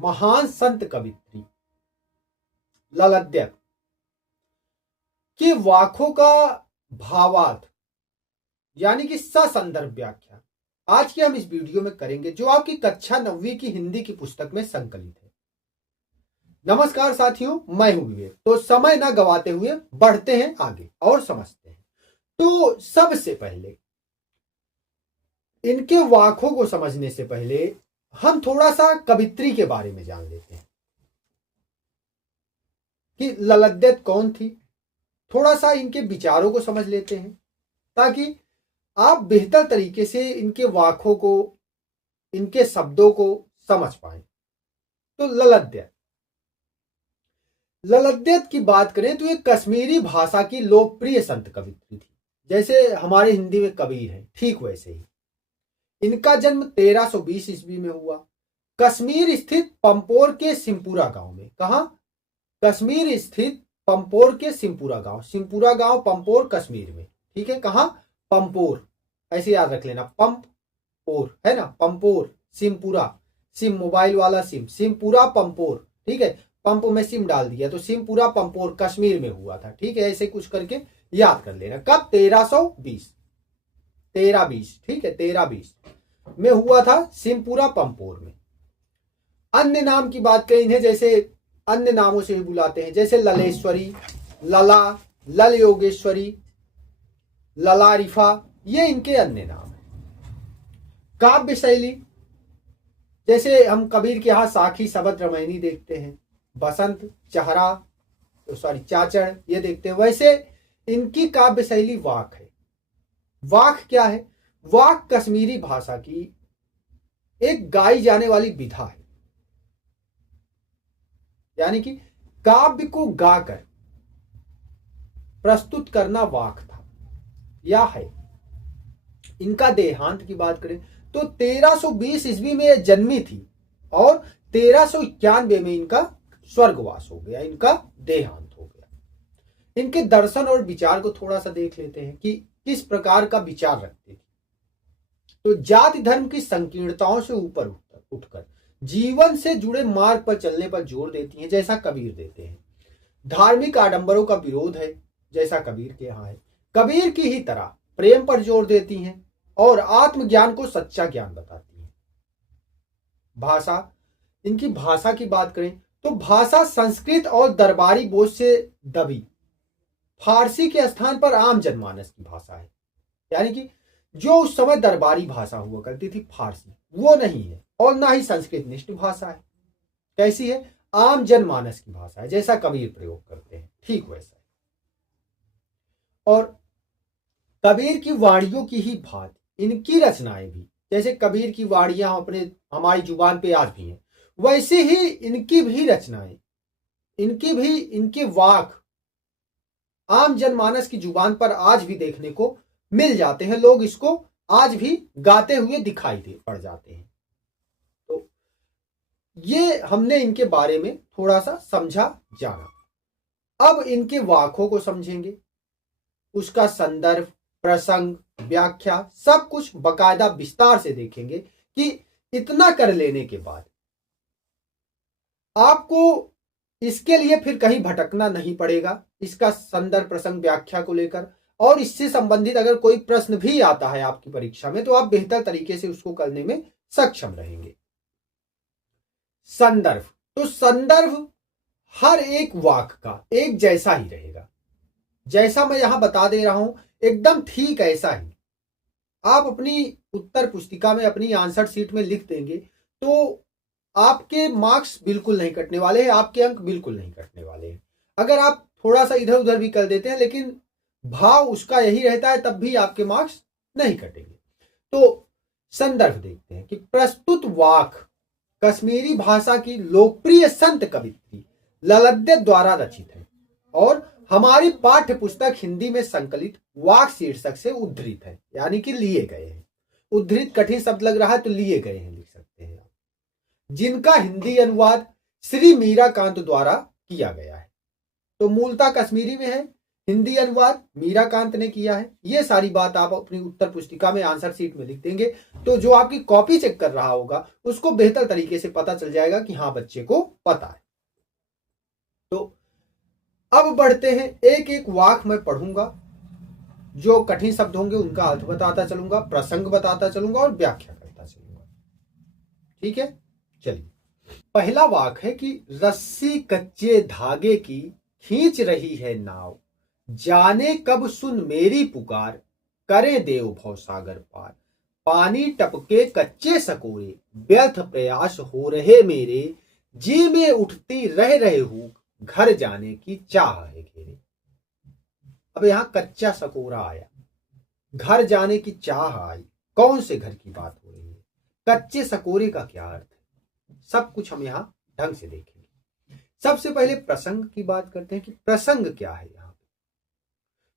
महान संत कवित्री ललद्यत के वाक्यों का भावार्थ यानी कि ससंदर्भ व्याख्या आज की हम इस वीडियो में करेंगे, जो आपकी कक्षा 9वीं की हिंदी की पुस्तक में संकलित है। नमस्कार साथियों, मैं हूं विवेक। तो समय ना गवाते हुए बढ़ते हैं आगे और समझते हैं। तो सबसे पहले इनके वाक्यों को समझने से पहले हम थोड़ा सा कवित्री के बारे में जान लेते हैं कि ललद्यत कौन थी। थोड़ा सा इनके विचारों को समझ लेते हैं ताकि आप बेहतर तरीके से इनके वाक्यों को, इनके शब्दों को समझ पाएं। तो ललद्यत की बात करें तो एक कश्मीरी भाषा की लोकप्रिय संत कवित्री थी। जैसे हमारे हिंदी में कबीर है, ठीक वैसे ही इनका जन्म 1320 ईस्वी में हुआ, कश्मीर स्थित पंपोर के सिमपुरा गांव में। कहा? कश्मीर स्थित पंपोर के सिमपुरा गांव पंपोर कश्मीर में। ठीक है, कहा? पंपोर, ऐसे याद रख लेना, पंपोर है ना, पंपोर सिमपुरा, सिम मोबाइल वाला सिम, सिमपुरा पंपोर। ठीक है, पंप में सिम डाल दिया तो सिमपुरा पंपोर कश्मीर में हुआ था। ठीक है, ऐसे कुछ करके याद कर लेना। कब? 1320, ठीक है, 1320 में हुआ था सिमपुरा पंपोर में। अन्य नाम की बात करें इन्हें, जैसे अन्य नामों से भी बुलाते हैं, जैसे ललेश्वरी, लला, लल योगेश्वरी, ललारिफा, ये इनके अन्य नाम है। काव्य शैली, जैसे हम कबीर के यहाँ साखी, सबद, रमैनी देखते हैं, बसंत, चहरा, चाचड़ ये देखते हैं, वैसे इनकी काव्य शैली वाक है। वाक क्या है? वाक कश्मीरी भाषा की एक गाई जाने वाली विधा है, यानी कि काव्य को गाकर प्रस्तुत करना वाक था या है। इनका देहांत की बात करें तो 1320 ईस्वी में यह जन्मी थी और 1391 में इनका स्वर्गवास हो गया, इनका देहांत हो गया। इनके दर्शन और विचार को थोड़ा सा देख लेते हैं कि किस प्रकार का विचार रखते थे। तो जाति धर्म की संकीर्णताओं से ऊपर उठकर जीवन से जुड़े मार्ग पर चलने पर जोर देती हैं, जैसा कबीर देते हैं। धार्मिक आडंबरों का विरोध है, जैसा कबीर के यहाँ है। कबीर की ही तरह प्रेम पर जोर देती हैं और आत्मज्ञान को सच्चा ज्ञान बताती हैं। भाषा, इनकी भाषा की बात करें तो भाषा संस्कृत और दरबारी बोझ से दबी फारसी के स्थान पर आम जनमानस की भाषा है, यानी कि जो उस समय दरबारी भाषा हुआ करती थी फारसी, वो नहीं है और ना ही संस्कृत निष्ठ भाषा है। कैसी है? आम जनमानस की भाषा है, जैसा कबीर प्रयोग करते हैं, ठीक वैसा है। और कबीर की वाणियों की ही भांति इनकी रचनाएं भी, जैसे कबीर की वाणियां अपने हमारी जुबान पे आज भी हैं, वैसे ही इनकी भी रचनाएं, इनके वाक आम जनमानस की जुबान पर आज भी देखने को मिल जाते हैं। लोग इसको आज भी गाते हुए दिखाई पड़ जाते हैं। तो ये हमने इनके बारे में थोड़ा सा समझा, जाना। अब इनके वाक्यों को समझेंगे, उसका संदर्भ, प्रसंग, व्याख्या, सब कुछ बकायदा विस्तार से देखेंगे कि इतना कर लेने के बाद आपको इसके लिए फिर कहीं भटकना नहीं पड़ेगा। इसका संदर्भ, प्रसंग, व्याख्या को लेकर और इससे संबंधित अगर कोई प्रश्न भी आता है आपकी परीक्षा में तो आप बेहतर तरीके से उसको करने में सक्षम रहेंगे। संदर्भ, तो संदर्भ हर एक वाक्य का एक जैसा ही रहेगा, जैसा मैं यहां बता दे रहा हूं एकदम ठीक ऐसा ही आप अपनी उत्तर पुस्तिका में, अपनी आंसर शीट में लिख देंगे तो आपके मार्क्स बिल्कुल नहीं कटने वाले हैं, आपके अंक बिल्कुल नहीं कटने वाले हैं। अगर आप थोड़ा सा इधर उधर भी कर देते हैं लेकिन भाव उसका यही रहता है, तब भी आपके मार्क्स नहीं कटेंगे। तो संदर्भ देखते हैं कि प्रस्तुत वाक कश्मीरी भाषा की लोकप्रिय संत कवित्री ललद्यत द्वारा रचित है और हमारी पाठ्य पुस्तक हिंदी में संकलित वाक शीर्षक से उद्धृत है, यानी कि लिए गए हैं। उद्धृत कठिन शब्द लग रहा है तो लिए गए हैं लिख सकते हैं आप, जिनका हिंदी अनुवाद श्री मीराकांत द्वारा किया गया है। तो मूलतः कश्मीरी में है, हिंदी अनुवाद मीराकांत ने किया है। ये सारी बात आप अपनी उत्तर पुस्तिका में आंसर शीट में लिख देंगे तो जो आपकी कॉपी चेक कर रहा होगा उसको बेहतर तरीके से पता चल जाएगा कि हाँ बच्चे को पता है। तो अब बढ़ते हैं, एक एक वाक्य मैं पढ़ूंगा, जो कठिन शब्द होंगे उनका अर्थ बताता चलूंगा, प्रसंग बताता चलूंगा और व्याख्या करता चलूंगा। ठीक है, चलिए। पहला वाक्य है कि रस्सी कच्चे धागे की खींच रही है नाव, जाने कब सुन मेरी पुकार, करे देव भवसागर पार। पानी टपके कच्चे सकोरे, व्यर्थ प्रयास हो रहे मेरे, जी में उठती रह रहे हूँ, घर जाने की चाह है घेरे। अब यहां कच्चा सकोरा आया, घर जाने की चाह आई, कौन से घर की बात हो रही है, कच्चे सकोरे का क्या अर्थ है, सब कुछ हम यहां ढंग से देखेंगे। सबसे पहले प्रसंग की बात करते हैं कि प्रसंग क्या है यहां पे।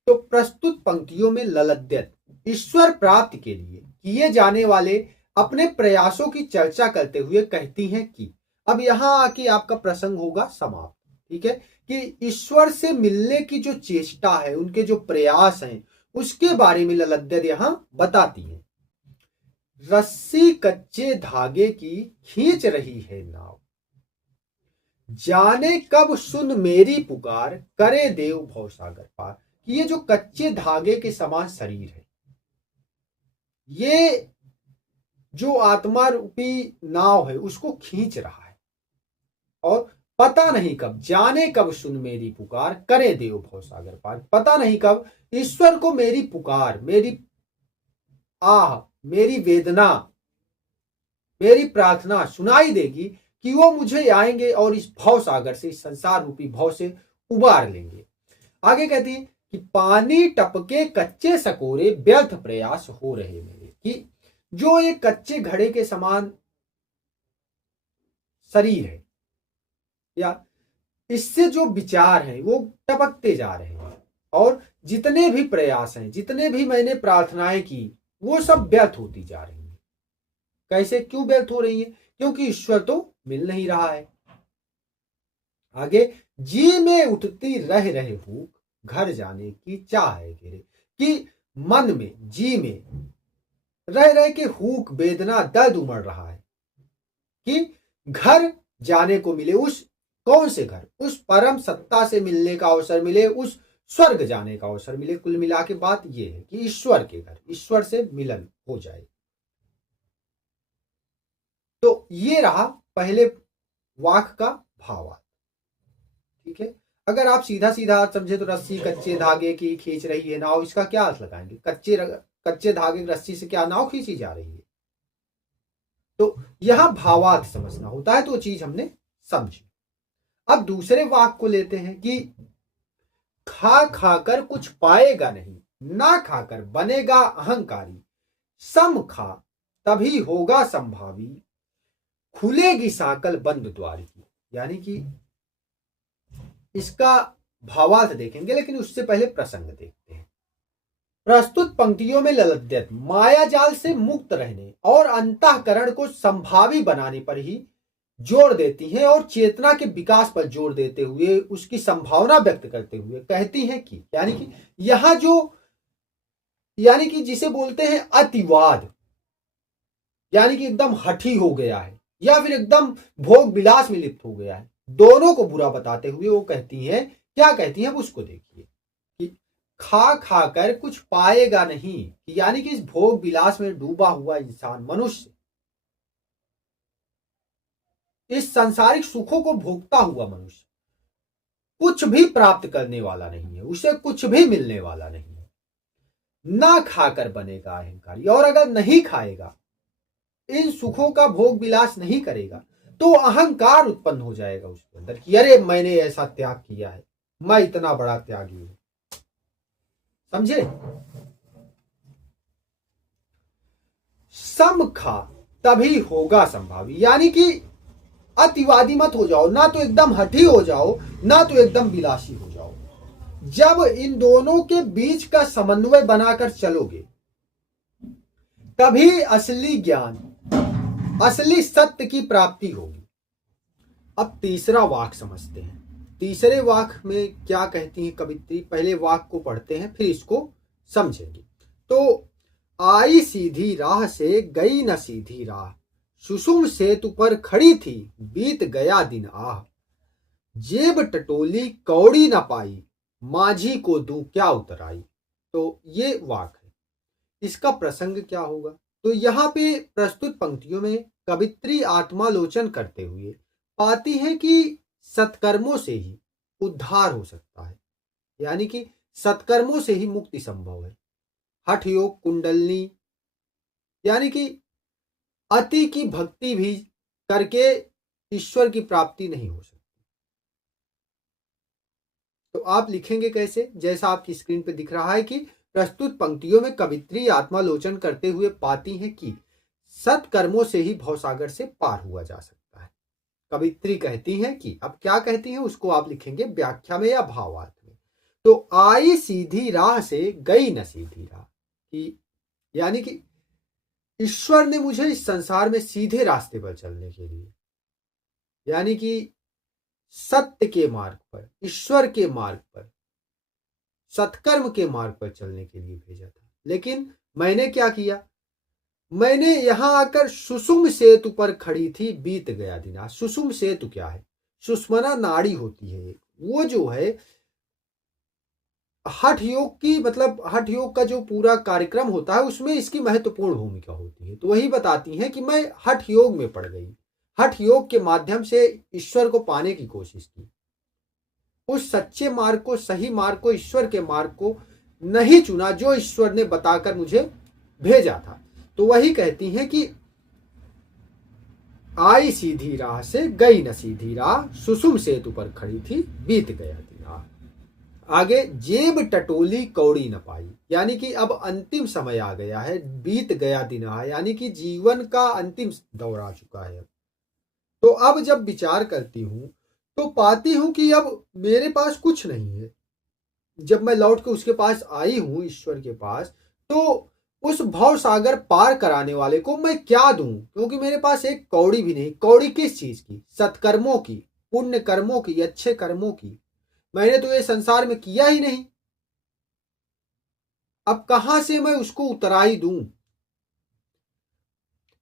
तो प्रस्तुत पंक्तियों में ललद्यत ईश्वर प्राप्ति के लिए किए जाने वाले अपने प्रयासों की चर्चा करते हुए कहती हैं कि, अब यहां आके आपका प्रसंग होगा समाप्त। ठीक है, कि ईश्वर से मिलने की जो चेष्टा है, उनके जो प्रयास हैं, उसके बारे में ललद्यत यहां बताती है। रस्सी कच्चे धागे की खींच रही है नाव, जाने कब सुन मेरी पुकार, करे देव भवसागर पार। ये जो कच्चे धागे के समान शरीर है, ये जो आत्मा रूपी नाव है उसको खींच रहा है, और पता नहीं कब, जाने कब सुन मेरी पुकार, करे देव भवसागर पार। पता नहीं कब ईश्वर को मेरी पुकार, मेरी आह, मेरी वेदना, मेरी प्रार्थना सुनाई देगी कि वो मुझे आएंगे और इस भव सागर से, इस संसार रूपी भव से उबार लेंगे। आगे कहती है कि पानी टपके कच्चे सकोरे, व्यर्थ प्रयास हो रहे मेरे। कि जो एक कच्चे घड़े के समान शरीर है, या इससे जो विचार हैं वो टपकते जा रहे हैं, और जितने भी प्रयास हैं, जितने भी मैंने प्रार्थनाएं की, वो सब व्यर्थ होती जा रही हैं। कैसे, क्यों व्यर्थ हो रही है? क्योंकि ईश्वर तो मिल नहीं रहा है। आगे, जी में उठती रह रहे हूँ, घर जाने की चाह है घेरे। कि मन में, जी में रह रहे के हुक, वेदना, दर्द उमड़ रहा है कि घर जाने को मिले। उस कौन से घर? उस परम सत्ता से मिलने का अवसर मिले, उस स्वर्ग जाने का अवसर मिले। कुल मिला के बात यह है कि ईश्वर के घर, ईश्वर से मिलन हो जाए। तो ये रहा पहले वाक्य का भावार्थ। ठीक है, अगर आप सीधा सीधा अर्थ समझे तो रस्सी कच्चे धागे की खींच रही है नाव, इसका क्या अर्थ लगाएंगे? कच्चे धागे की रस्सी से क्या नाव खींची जा रही है? तो यहां भावार्थ समझना होता है, तो चीज हमने समझी। अब दूसरे वाक्य को लेते हैं कि खा खाकर कुछ पाएगा नहीं, ना खाकर बनेगा अहंकारी, सम खा तभी होगा संभावी, खुलेगी साकल बंद द्वार की। यानी कि इसका भावार्थ देखेंगे, लेकिन उससे पहले प्रसंग देखते हैं। प्रस्तुत पंक्तियों में ललद्यत माया जाल से मुक्त रहने और अंतःकरण को संभावी बनाने पर ही जोर देती हैं, और चेतना के विकास पर जोर देते हुए उसकी संभावना व्यक्त करते हुए कहती हैं कि, यानी कि यहां जो, यानी कि जिसे बोलते हैं अतिवाद, यानी कि एकदम हठी हो गया है या फिर एकदम भोग विलास में लिप्त हो गया है, दोनों को बुरा बताते हुए वो कहती हैं, क्या कहती हैं उसको देखिए कि खा खाकर कुछ पाएगा नहीं। यानी कि इस भोग विलास में डूबा हुआ इंसान, मनुष्य, इस सांसारिक सुखों को भोगता हुआ मनुष्य कुछ भी प्राप्त करने वाला नहीं है, उसे कुछ भी मिलने वाला नहीं है। ना खाकर बनेगा अहंकारी, और अगर नहीं खाएगा, इन सुखों का भोग विलास नहीं करेगा, तो अहंकार उत्पन्न हो जाएगा उसके अंदर कि अरे मैंने ऐसा त्याग किया है, मैं इतना बड़ा त्यागी हूं। समझे? सम खा तभी होगा संभावी, यानी कि अतिवादी मत हो जाओ, ना तो एकदम हठी हो जाओ, ना तो एकदम विलासी हो जाओ। जब इन दोनों के बीच का समन्वय बनाकर चलोगे, तभी असली ज्ञान, असली सत्य की प्राप्ति होगी। अब तीसरा वाक्य समझते हैं। तीसरे वाक में क्या कहती है कवित्री, पहले वाक को पढ़ते हैं फिर इसको समझेंगे। तो आई सीधी राह से गई न सीधी राह, सुषुम सेतु पर खड़ी थी बीत गया दिन आह, जेब टटोली कौड़ी न पाई, माझी को दूं क्या उतराई। तो ये वाक है, इसका प्रसंग क्या होगा। तो यहाँ पे प्रस्तुत पंक्तियों में कवित्री आत्मालोचन करते हुए पाती है कि सत्कर्मों से ही उद्धार हो सकता है, यानी कि सत्कर्मों से ही मुक्ति संभव है। हठ योग कुंडलनी यानी कि अति की भक्ति भी करके ईश्वर की प्राप्ति नहीं हो सकती। तो आप लिखेंगे कैसे, जैसा आपकी स्क्रीन पे दिख रहा है कि प्रस्तुत पंक्तियों में कवित्री आत्मालोचन करते हुए पाती है कि सत्कर्मों से ही भवसागर से पार हुआ जा सकता है। कवित्री कहती हैं कि, अब क्या कहती हैं उसको आप लिखेंगे व्याख्या में या भावार्थ में। तो आई सीधी राह से गई न सीधी राह, कि यानी कि ईश्वर ने मुझे इस संसार में सीधे रास्ते पर चलने के लिए, यानी कि सत्य के मार्ग पर, ईश्वर के मार्ग पर, सत्कर्म के मार्ग पर चलने के लिए भेजा था। लेकिन मैंने क्या किया, मैंने यहां आकर सुषुम सेतु पर खड़ी थी बीत गया दिन। सुषुम सेतु क्या है, सुषुम्ना नाड़ी होती है, वो जो है हठ योग की, मतलब हठ योग का जो पूरा कार्यक्रम होता है उसमें इसकी महत्वपूर्ण भूमिका होती है। तो वही बताती हैं कि मैं हठ योग में पड़ गई, हठ योग के माध्यम से ईश्वर को पाने की कोशिश की, उस सच्चे मार्ग को, सही मार्ग को, ईश्वर के मार्ग को नहीं चुना जो ईश्वर ने बताकर मुझे भेजा था। तो वही कहती हैं कि आई सीधी राह से गई न सीधी राह, सुषुम सेतु पर खड़ी थी बीत गया दिन। आगे जेब टटोली कौड़ी न पाई, यानी कि अब अंतिम समय आ गया है, बीत गया दिन आ, यानी कि जीवन का अंतिम दौर आ चुका है। तो अब जब विचार करती हूं तो पाती हूं कि अब मेरे पास कुछ नहीं है। जब मैं लौट के उसके पास आई हूं, ईश्वर के पास, तो उस भव सागर पार कराने वाले को मैं क्या दूं, क्योंकि मेरे पास एक कौड़ी भी नहीं। कौड़ी किस चीज की, सत्कर्मों की, पुण्य कर्मों की, अच्छे कर्मों की। मैंने तो ये संसार में किया ही नहीं, अब कहां से मैं उसको उतराई दूं।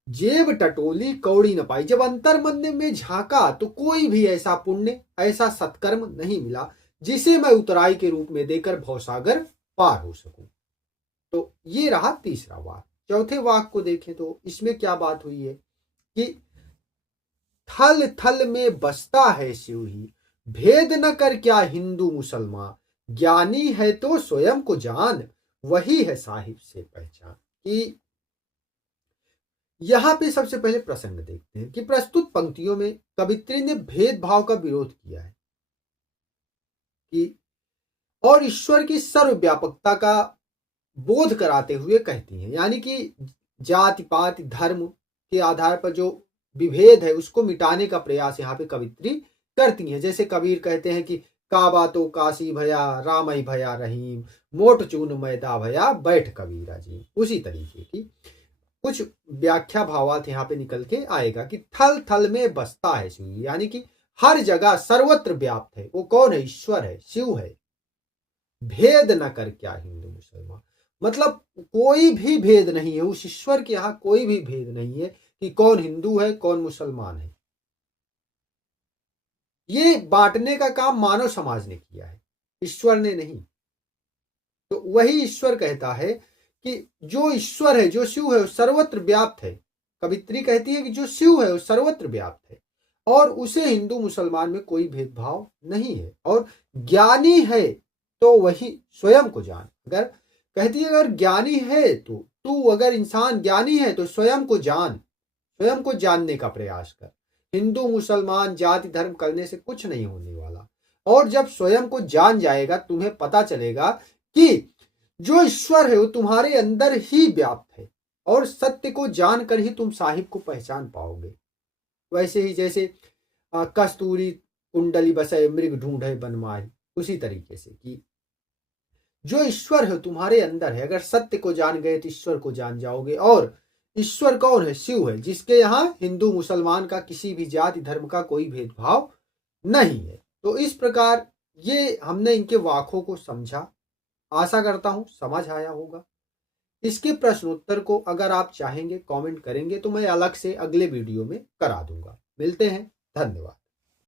जेब टटोली कौड़ी न पाई, जब अंतर मन में झांका तो कोई भी ऐसा पुण्य, ऐसा सत्कर्म नहीं मिला जिसे मैं उतराई के रूप में देकर भवसागर पार हो सकूं। तो ये रहा तीसरा वाक। चौथे वाक को देखें तो इसमें क्या बात हुई है कि थल थल में बसता है शिव ही, भेद न कर क्या हिंदू मुसलमान, ज्ञानी है तो स्वयं को जान, वही है साहिब से पहचान। कि यहां पे सबसे पहले प्रसंग देखते हैं कि प्रस्तुत पंक्तियों में कवित्री ने भेदभाव का विरोध किया है कि, और ईश्वर की सर्वव्यापकता का बोध कराते हुए कहती हैं, यानी कि जाति पाति धर्म के आधार पर जो विभेद है उसको मिटाने का प्रयास यहाँ पे कवित्री करती हैं। जैसे कबीर कहते हैं कि काबा तो काशी भया, राम ही भया रहीम, मोट चून मैदा भया, बैठ कबीरा जी। उसी तरीके की कुछ व्याख्या भावार्थ यहाँ पे निकल के आएगा कि थल थल में बसता है शिव, यानी कि हर जगह सर्वत्र व्याप्त है। वो कौन है, ईश्वर है, शिव है। भेद न कर क्या हिंदू मुसलमान, मतलब कोई भी भेद नहीं है उस ईश्वर के यहाँ, कोई भी भेद नहीं है कि कौन हिंदू है कौन मुसलमान है। ये बांटने का काम मानव समाज ने किया है, ईश्वर ने नहीं। तो वही ईश्वर कहता है कि जो ईश्वर है, जो शिव है, वो सर्वत्र व्याप्त है। कवित्री कहती है कि जो शिव है वो सर्वत्र व्याप्त है और उसे हिंदू मुसलमान में कोई भेदभाव नहीं है। और ज्ञानी है तो वही स्वयं को जान। अगर कहती है अगर ज्ञानी है तो तू, अगर इंसान ज्ञानी है तो स्वयं को जान, स्वयं को जानने का प्रयास कर। हिंदू मुसलमान जाति धर्म करने से कुछ नहीं होने वाला। और जब स्वयं को जान जाएगा तुम्हें पता चलेगा कि जो ईश्वर है वो तुम्हारे अंदर ही व्याप्त है और सत्य को जानकर ही तुम साहिब को पहचान पाओगे। वैसे ही जैसे कस्तूरी कुंडली बसे मृग ढूंढे बनमाही, उसी तरीके से कि जो ईश्वर है तुम्हारे अंदर है। अगर सत्य को जान गए तो ईश्वर को जान जाओगे। और ईश्वर कौन है, शिव है, जिसके यहाँ हिंदू मुसलमान का किसी भी जाति धर्म का कोई भेदभाव नहीं है। तो इस प्रकार ये हमने इनके वाक्यों को समझा, आशा करता हूं समझ आया होगा। इसके प्रश्नोत्तर को अगर आप चाहेंगे कमेंट करेंगे तो मैं अलग से अगले वीडियो में करा दूंगा। मिलते हैं, धन्यवाद।